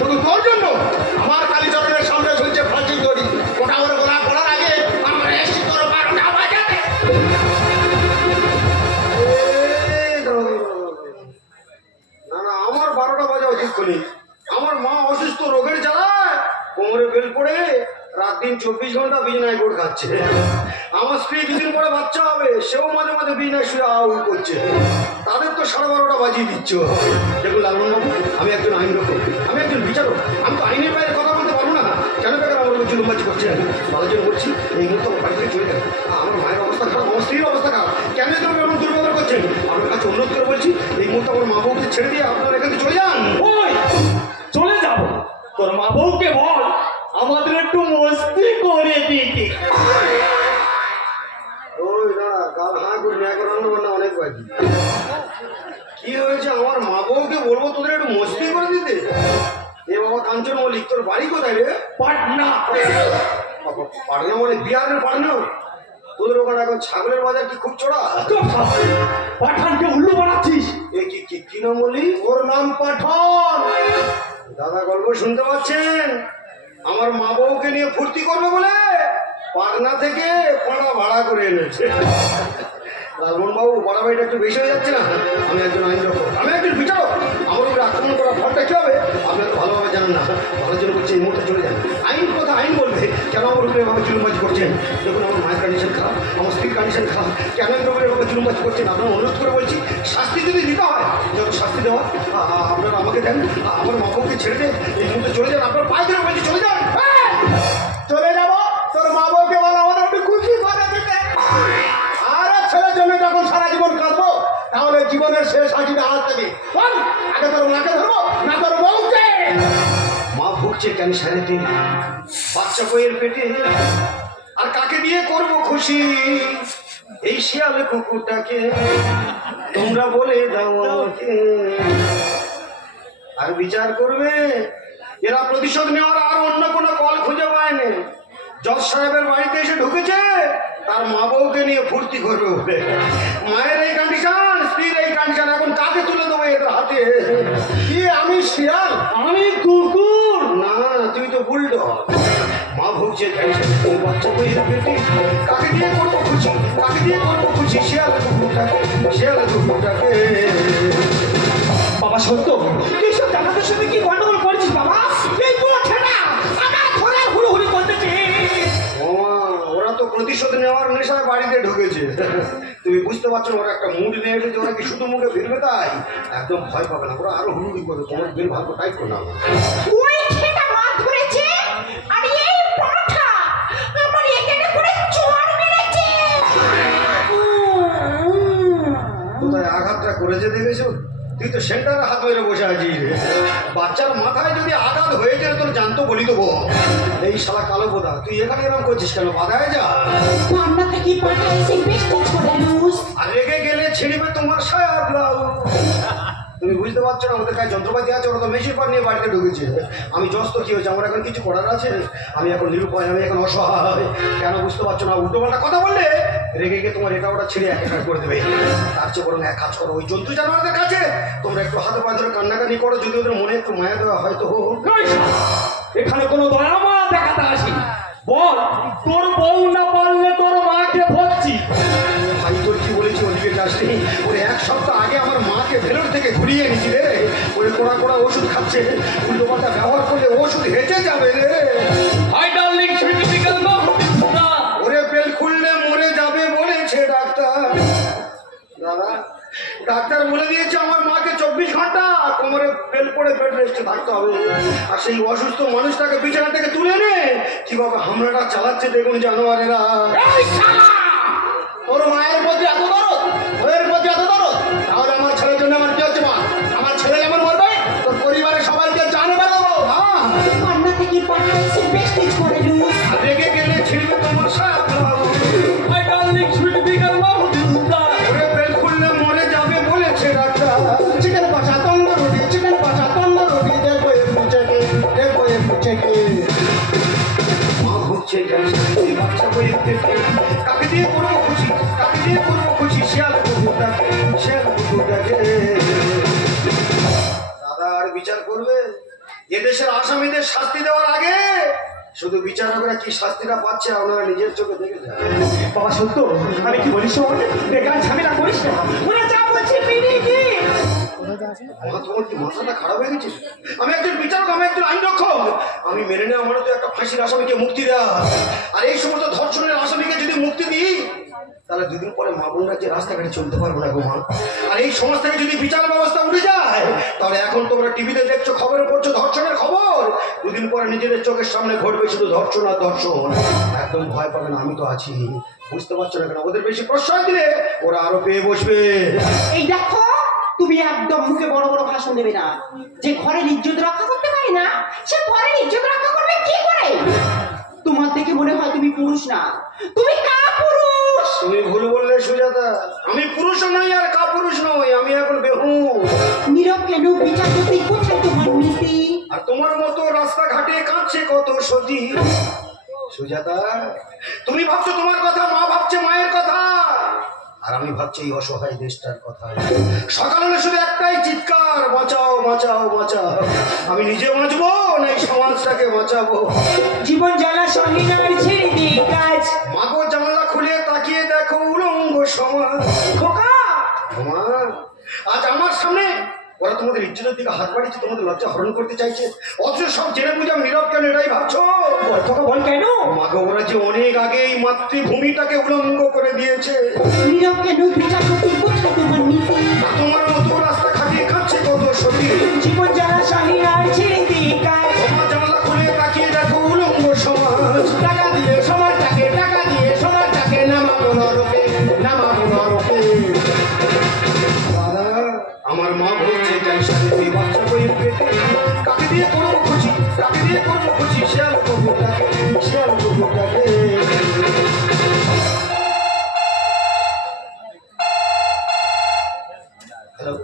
শুধু তোর জন্য আমার কালীচরণের সামনে ঝুলছে ফাঁসি দড়ি। ওটা ওর গোলা পড়ার আগে আমরা এসছি তোর 12টা বাজাতে। না না, আমার 12টা বাজা উচিত করি। আমার মা অসুস্থ, রোগের জ্বালায় কোমরে বেল পড়ে রাত দিন 24 ঘন্টা বিছানায় গোড় খাচ্ছে। আমার স্ত্রী কিছুদিন পরে বাচ্চা হবে, সেও মাঝে মাঝে বিছানায় শুয়ে আউ করছে। তাদের তো 12:30 বাজিয়ে দিচ্ছ। দেখুন লালমোহন বাবু, আমি একজন আইন রক্ষক, আমি একজন বিচারক, আমি তো আইনের বাইরে কথা বলতে পারবো না। কেন বেকার আমার উপর জুলুমবাজি করছেন? ভালো জন্য বলছি, এই মুহূর্তে আমার বাড়ি থেকে চলে যান। আমার মায়ের অবস্থা খারাপ, আমার স্ত্রীর অবস্থা খারাপ, কেন তুমি এমন দুর্ব্যবহার করছেন? আপনার কাছে অনুরোধ করে বলছি, এই মুহূর্তে আমার মা বউকে ছেড়ে দিয়ে আপনারা এখান থেকে চলে যান। ওই চলে যাব, তোর মা বউকে বল আমাদের একটু মস্তি করে দিতে। ওই না, কাল হাঁ করে ন্যায় করানো না, অনেক বাকি। কি হয়েছে? আমার মা বউকে বলবো তোদের একটু মস্তি করে দিতে? এ বাবা কাঞ্চন মল্লিক, তোর বাড়ি কোথায় রে? পাটনা। পাটনা মানে বিহারের পাটনা? তোদের ওখানে এখন ছাগলের বাজার কি খুব চড়া? পাঠানকে উল্লু বানাচ্ছিস? এ কি নাম বলি? ওর নাম পাঠান। দাদা গল্প শুনতে পাচ্ছেন? আমার মা বউকে নিয়ে ফুর্তি করবে বলে পাটনা থেকে পাড়া ভাড়া করে এনেছে। লালমোহন বাবু, পাড়া বাড়িটা একটু বেশি হয়ে যাচ্ছে না? আমি একজন আইন রক্ষক, আমি একজন বিচারক, আমার উপরে আক্রমণ করার ফলটা কি হবে আপনারা তো ভালোভাবে জানেন না। ভালোর জন্য বলছি এই মুহূর্তে চলে যান। আইন কথা আইন বলবে, কেন আমার উপরে এভাবে জুলুমবাজি করছেন? দেখুন আমার মায়ের কন্ডিশন খারাপ, আমার স্ত্রীর কন্ডিশন খারাপ, কেন এর উপরে এভাবে জুলুমবাজি করছেন? আপনার অনুরোধ করে বলছি, শাস্তি যদি দিতে হয়, যখন শাস্তি দেওয়া আপনারা আমাকে দেন। আমার মা বউকে ছেড়ে দিয়ে এই মুহূর্তে চলে যান। আপনার পায়ে ধরে বলছি চলে যান। চলে যাবো? তোর মা বউকে বলো আমাদের একটু খুশি করে দিতে। আরে ছেলের জন্য যখন সারা জীবন কাঁদবো, তাহলে জীবনের শেষ হাসিটা হাত থেকে আগে তোর মাকে ধরবো না তোর বউকে? মা ভুগছে ক্যান্সারেতে, বাচ্চা বইয়ের পেটে, আর কাকে দিয়ে করব খুশি? এই শিয়ালে কুকুরটাকে তোমরা বলে দাও আমাকে। আর বিচার করবে, এরা প্রতিশোধ নেওয়ার আর অন্য কোনো কল খুঁজে পায়নি। জজ সাহেবের বাড়িতে এসে ঢুকেছে, তার মা বউকে নিয়ে ফুর্তি করবে বলে। মায়ের এই কন্ডিশন, স্ত্রীর এই কন্ডিশন, এখন কাকে তুলে দেবো এদের হাতে? কি আমি শিয়াল? আমি কুকুর? না, তুই তো বুলডগ। মা ভুগছে বাচ্চা বইয়ের পেটে, কাকে দিয়ে করবো খুশি? কাকে দিয়ে করবো খুশি? শিয়াল কুকুরটাকে, শিয়াল কুকুরটাকে। বাবা সত্য, তুই সব জামাতের সঙ্গে কি গন্ডগোল করেছিস বাবা? এই পুরো ছেড়া আমার ঘরে হুড়ুহুড়ি করতেছে। ওরা তো প্রতিশোধ নেওয়ার নেশায় বাড়িতে ঢুকেছে। তুমি বুঝতে পারছো ওরা একটা মুড নিয়ে এসেছে, ওরা কি শুধু মুখে ফিরবে তাই? একদম ভয় পাবে না, ওরা আরো হুড়ুহুড়ি করবে। তোমার বেল ভালো টাইট করে নাও। ওই ছেটা মাছ ধরেছে আর এই পাঠা আমার এখানে করে চোর মেরেছে। কোথায় আঘাতটা করেছে দেখেছো? তুই তো সেন্টারে হাত মেরে বসে আছিস। বাচ্চার মাথায় যদি আঘাত হয়ে যায় তোর জানতো বলি দেবো। এই শালা কালো বোধা, তুই এখানে এরকম করছিস কেন? বাধায় যা। রান্না থেকে পাঠাইছে বেশটা ছড়ে লুস। আর রেগে গেলে ছিঁড়বে তোমার সায়া ব্লাউজ। তুমি বুঝতে পারছো না ওদের কাছে যন্ত্রপাতি আছে, ওরা তো মেশিন পার নিয়ে বাড়িতে ঢুকেছে। আমি জস্ত কি হয়েছে, আমার এখন কিছু করার আছে? আমি এখন নিরুপায়, আমি এখন অসহায়। কেন বুঝতে পারছো না? উল্টো পাল্টা কথা বললে রেগে গিয়ে তোমার এটা ওটা ছিঁড়ে এক করে দেবে। তার চেয়ে বরং এক কাজ করো, ওই জন্তু জানোয়ারদের কাছে তোমরা একটু হাতে পায়ে ধরে কান্নাকানি করো, যদি ওদের মনে একটু মায়া দেওয়া হয়তো। এখানে কোনো দয়া মা দেখাতে আসি। বল তোর বউ না পারলে তোর মাকে ভরছি। ভাই তোর কি বলেছি ওদিকে যাসনি? ওরে এক সপ্তাহ আগে আমার মাকে ভেলোর থেকে ঘুরিয়ে এনেছি রে। ওরে কোড়া কোড়া ওষুধ খাচ্ছে, উল্টো পাল্টা ব্যবহার করলে ওষুধ হেঁটে যাবে রে। হাই ডার্লিং সুইটিফিক্যাল নো। ওরে বেল খুললে মরে যাবে বলেছে ডাক্তার। দাদা ডাক্তার বলে দিয়েছে আমার মাকে 24 ঘন্টা কোমরে বেল পড়ে বেড রেস্টে থাকতে হবে। আর সেই অসুস্থ মানুষটাকে বিছানা থেকে তুলে নে কিভাবে হামলাটা চালাচ্ছে দেখুন জানোয়ারেরা। ওর মায়ের প্রতি এত দরদ, ওর প্রতি এত দরদ, তাহলে আমার ছেলের জন্য আমার কি হচ্ছে? মা আমার ছেলে যেমন মরবে তোর পরিবারের সবাইকে জানবে দেবো। রান্না থেকে পাঠাইছে বেশটা ছড়ে লুস। রেগে গেলে ছিড়বে তোমার সাপ। হাই ডার্লিং সুইটিফিক্যাল নো। ওরে বেল খুললে মরে যাবে বলেছে ডাক্তার। চিকেন পাচা তন্দুর রুটি, চিকেন পাচা তন্দুর রুটি, দেখো এ মুচেকে, দেখো এ মুচেকে। মা ভুগছে বাচ্চা বই পেটে, কাকে দিয়ে করবো খুশি? কাকে দিয়ে করবো খুশি? শিয়াল কুকুরটাকে, শিয়াল কুকুরটাকে। এদেশের আসামিদের শাস্তি দেওয়ার আগে শুধু বিচারকরা কি শাস্তিটা পাচ্ছে আপনারা নিজের চোখে দেখে যান। বাবা সত্য, আমি কি বলিস শোন, বেকার ঝামেলা করিস না, ওরা যা বলছে মেনে নে। মা, তোমার কি মাথাটা খারাপ হয়ে গেছে? আমি একজন বিচারক, আমি একজন আইন রক্ষক, আমি মেনে নেওয়া মানে তো একটা ফাঁসির আসামিকে মুক্তি দেওয়া। আর এই সমস্ত ধর্ষণের আসামিকে যদি মুক্তি দিই তাহলে দুদিন পরে মা বোনরা যে রাস্তাঘাটে চলতে পারবো না গো মা। আর এই সমাজ থেকে যদি বিচার ব্যবস্থা উঠে যায় তাহলে এখন তোমরা টিভিতে দেখছো, খবরে পড়ছো ধর্ষণের খবর, দুদিন পরে নিজেদের চোখের সামনে ঘটবে শুধু ধর্ষণ আর ধর্ষণ। একদম ভয় পাবে না, আমি তো আছি। বুঝতে পারছো না কেন? ওদের বেশি প্রশ্রয় দিলে ওরা আরো পেয়ে বসবে। এই দেখো, তুমি একদম মুখে বড় বড় ভাষণ দেবে না। যে ঘরের ইজ্জত রক্ষা করতে পারে না সে ঘরের ইজ্জত রক্ষা করবে কি করে? তোমার দেখে মনে হয় তুমি পুরুষ না, তুমি কাপুরুষ। তুমি ভুল বললে সুজাতা, আমি পুরুষ নই আর কাপুরুষ নই, আমি এখন বেহু। নীরব কেন বিচার করতে কোথায় তোমার নীতি? আর তোমার মতো রাস্তাঘাটে কাঁদছে কত সতী। সুজাতা, তুমি ভাবছো তোমার কথা, মা ভাবছে মায়ের কথা, আর আমি ভাবছি এই অসহায় দেশটার কথা। সকাল হলে শুধু একটাই চিৎকার, বাঁচাও বাঁচাও বাঁচাও। আমি নিজে বাঁচবো না এই সমাজটাকে বাঁচাবো? জীবন জ্বালা সঙ্গীন আর ছেড়ে দিয়ে কাজ। মাগো জানলা খুলে তাকিয়ে দেখো উলঙ্গ সমাজ। খোকা, মা, আজ আমার সামনে ওরা তোমাদের ইজ্জতের দিকে হাত বাড়িয়েছে, তোমাদের লজ্জা হরণ করতে চাইছে, অথচ সব জেনে বুঝে আমি নীরব কেন এটাই ভাবছো? খোকা বল কেন? মাগো, ওরা যে অনেক আগে এই মাতৃভূমিটাকে উলঙ্গ করে দিয়েছে। নীরব কেন বিচার করতে কোথায় তোমার নীতি? তোমার মতো রাস্তা খাটিয়ে খাচ্ছে কত সতী। জীবন জ্বালা সঙ্গীন আর ছেড়ে দিয়ে কাজ। তোমার জানলা খুলে তাকিয়ে দেখো উলঙ্গ সমাজ। টাকা দিয়ে সমাজটাকে, টাকা দিয়ে সমাজটাকে নামাবো নরকে, নামাবো নরকে। দাদা, আমার মা বলছে তাই সাথে এই বাচ্চা বইয়ের পেটে কাকে দিয়ে করবো খুশি, কাকে দিয়ে করবো খুশি, শেয়াল কুকুরটাকে, শেয়াল কুকুরটাকে। হ্যালো।